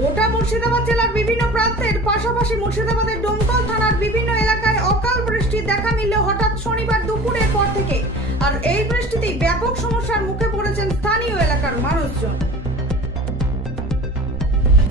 গোটা মুর্শিদাবাদ জেলার বিভিন্ন প্রান্তের পাশাপাশি মুর্শিদাবাদের ডোমকল থানার বিভিন্ন এলাকায় অকাল বৃষ্টির দেখা মিলল হঠাৎ শনিবার দুপুরের পর থেকে। আর এই বৃষ্টিতেই ব্যাপক সমস্যার মুখে পড়েছেন স্থানীয় এলাকার মানুষজন।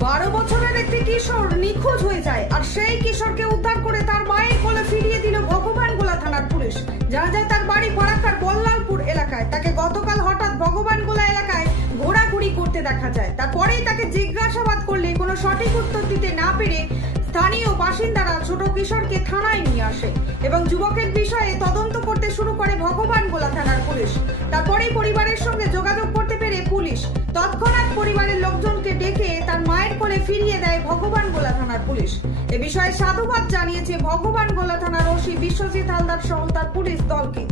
12 বছরের একটি কিশোর নিখোঁজ হয়ে যায়, আর সেই কিশোরকে উদ্ধার করে তার মায়ের কোলে ফিরিয়ে দিল ভগবানগোলা থানার পুলিশ। জানা যায় তার বাড়ি ফারাক্কার বল্লালপুর এলাকায়। তাকে গতকাল হঠাৎ ভগবানগোলা এলাকায় ঘোরাঘুরি করতে দেখা যায়। তারপরেই তাকে জিজ্ঞাসাবাদ করলে কোনো সঠিক উত্তর দিতে না পেরে স্থানীয় বাসিন্দারা ছোট কিশোরকে থানায় নিয়ে আসে এবং যুবকের বিষয়ে তদন্ত করতে শুরু করে ভগবানগোলা থানার পুলিশ। তারপরেই পরিবারের সঙ্গে যোগাযোগ করতে পেরে পুলিশ তৎক্ষণাৎ পরিবারের লোকজনকে ডেকে তার মায়ের কোলে ফিরিয়ে দেয় ভগবানগোলা থানার পুলিশ। এ বিষয়ে সাধুবাদ জানিয়েছে ভগবানগোলা থানার ওসি বিশ্বজিৎ হালদার সহ তার পুলিশ দলকে।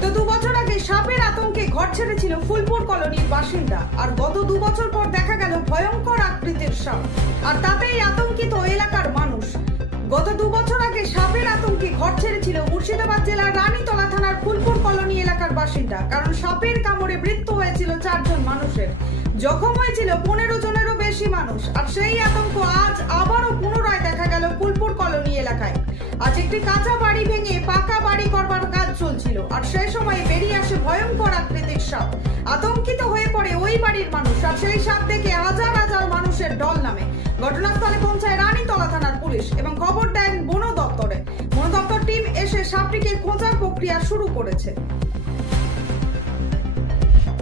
তো 2 বছর আগে সাপের আতঙ্কে ঘর ছেড়েছিল ফুলপুর কলোনির বাসিন্দা, আর গত 2 বছর পর দেখা গেল ভয়ঙ্কর আকৃতির সাপ, আর তাতেই আতঙ্কিত এলাকার মানুষ। গত 2 বছর আগে সাপের আতঙ্কে ঘর ছেড়েছিল মুর্শিদাবাদ জেলার রানীতলা থানার ফুলপুর কলোনি এলাকার বাসিন্দা, কারণ সাপের কামড়ে মৃত্যু হয়েছিল 4 জন মানুষের, জখম হয়েছিল 15 জনেরও বেশি মানুষ। আর সেই আতঙ্ক আজ আবারও পুনরায় দেখা গেল ফুলপুর কলোনি এলাকায়। আজ একটি কাঁচা বাড়ি ভেঙে পাকা বাড়ি করবার কাজ চলছিল, আর সেই সময় বেরিয়ে আসে ভয়ঙ্কর আকৃতির সাপ। আতঙ্কিত হয়ে পড়ে ওই বাড়ির মানুষ, আর সেই সাপ দেখে হাজার হাজার মানুষের দল নামে। ঘটনাস্থলে পৌঁছায় রানীতলা থানার পুলিশ এবং খবর দেন বন দপ্তরে। বন দপ্তর টিম এসে সাপটিকে খোঁজার প্রক্রিয়া শুরু করেছে।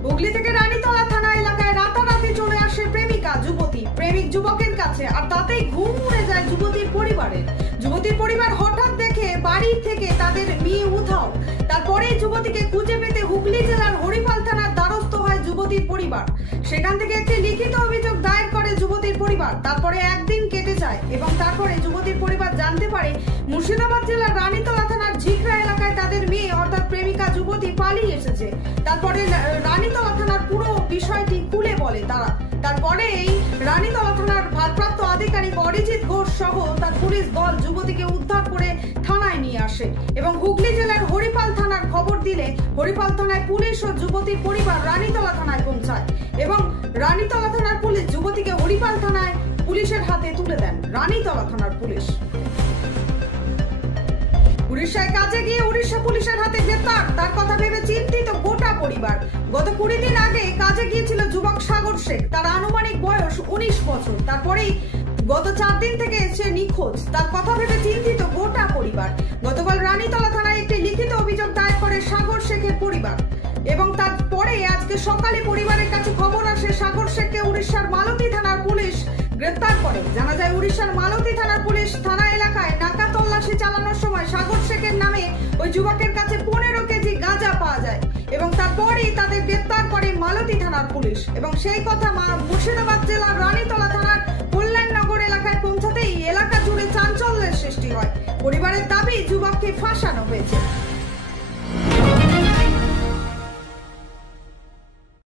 হুগলি থেকে রানীতলা থানা এলাকায় রাতারাতি চলে আসে প্রেমিকা যুবতী প্রেমিক যুবকের কাছে, আর তাতেই ঘুম উড়ে যায় যুবতীর পরিবারের। যুবতীর পরিবার হঠাৎ দেখে বাড়ি থেকে তাদের মেয়ে উধাও। তারপরে যুবতীকে খুঁজে পেতে হুগলি জেলার হরিপাল থানার দ্বারস্থ হয় যুবতীর পরিবার। সেখান থেকে একটি লিখিত অভিযোগ দায়ের করে যুবতীর পরিবার। তারপরে একদিন কেটে যায় এবং তারপরে যুবতীর পরিবার জানতে পারে মুর্শিদাবাদ জেলার রানীতলা থানার ঝিকরা এলাকায় তাদের মেয়ে অর্থাৎ প্রেমিকা যুবতী পালিয়ে এসেছে। তারপরে রানীতলা থানার পুরো বিষয়টি খুলে বলে তারা। তারপরে এই রানীতলা থানার ভারপ্রাপ্ত আধিকারিক অরিজিৎ ঘোষ সহ তার পুলিশ দল যুবতীকে উদ্ধার করে থানায় নিয়ে আসে এবং হুগলি জেলার হরিপাল থানার খবর দিলে হরিপাল থানায় পুলিশ ও যুবতীর পরিবার রানীতলা থানায় পৌঁছায় এবং রানীতলা থানার পুলিশ যুবতীকে হরিপাল থানায় পুলিশের হাতে তুলে দেন রানীতলা থানার পুলিশ। উড়িষ্যায় কাজে গিয়ে উড়িষ্যা পুলিশের হাতে গ্রেপ্তার, তার কথা ভেবে চিন্তিত গোটা পরিবার। গত 20 দিন আগে কাজে গিয়েছিল যুবক সাগর শেখ, তার আনুমানিক বয়স 19 বছর। তারপরেই গত 4 দিন থেকে সে নিখোঁজ, তার কথা ভেবে চিন্তিত গোটা পরিবার। গতকাল রানীতলা থানায় একটি লিখিত অভিযোগ দায়ের করে সাগর শেখের পরিবার এবং তারপরে আজকে সকালে পরিবারের কাছে খবর আসে সাগর শেখকে উড়িষ্যার মালতী থানার পুলিশ গ্রেপ্তার করে। জানা যায় উড়িষ্যার মালতী থানার পুলিশ থানা এলাকায় নাকা তল্লাশি চালানোর সময় সাগর শেখের নামে ওই যুবকের কাছে 15 কেজি গাঁজা পাওয়া যায় এবং তারপরেই তাদের গ্রেপ্তার করে মালতী থানার পুলিশ। এবং সেই কথা মুর্শিদাবাদ জেলার রানীতলা থানার কল্যাণনগর এলাকায় পৌঁছাতেই এলাকা জুড়ে চাঞ্চল্যের সৃষ্টি হয়। পরিবারের দাবি যুবককে ফাঁসানো হয়েছে।